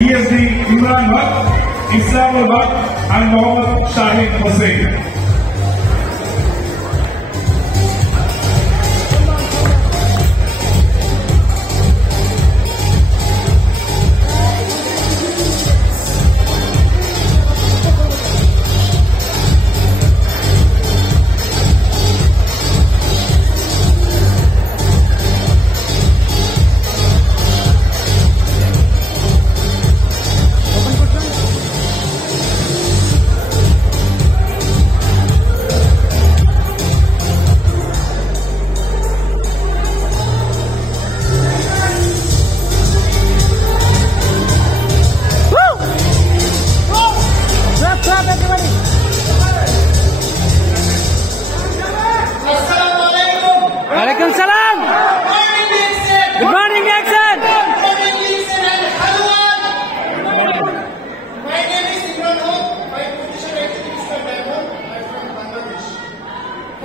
PhD Imran Haq, Islamul Haq, and Mohammad Shahid Hussain.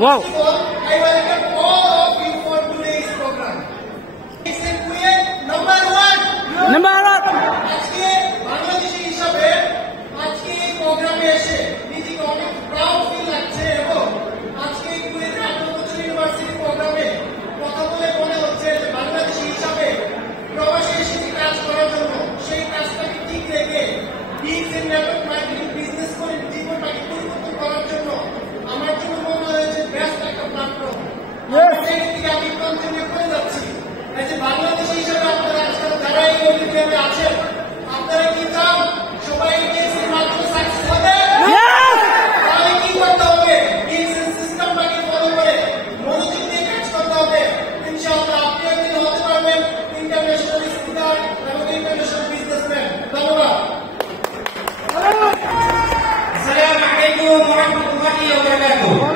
Wow! I welcome all of you for today's program. Number one. আজকে বাংলাদেশি হিসাবে আজকে এই প্রোগ্রামে এসে নিজেকে অনেক প্রাউড ফিল লাগছে এবং আজকে এই কুয়েত আন্তর্জাতিক ইউনিভার্সিটি প্রোগ্রামে কথা বলে মনে হচ্ছে যে বাংলাদেশি হিসাবে প্রবাসে এসে কাজ করার জন্য সেই কাজটাকে ঠিক রেখে ডিজিটাল নেটওয়ার্ক মার্কেটিং বিজনেস করে জীবনটাকে পরিবর্তন করার জন্য আমার জন্য মনে হয়েছে বেস্ট একটা প্ল্যাটফর্ম। আমি কন্টিনিউ করে যাচ্ছি। বাংলাদেশি হিসেবে আপনারা আজকাল যারা এই অলিম্পিয়াডে আছেন আপনারা কি চান সবাই এর মাধ্যমে সাকসেস হবে? তাহলে কি করতে হবে? ডিসিশন সিস্টেমটাকে ফলো করে মনোযোগ দিয়ে কাজ করতে হবে। ইনশাআল্লাহ আপনি একদিন হতে পারবেন ইন্টারন্যাশনাল স্পিকার এবং ইন্টারন্যাশনাল বিজনেসম্যান। ধন্যবাদ। আসসালামু আলাইকুম ওয়া রাহমাতুল্লাহি ওয়া বারাকাতুহু।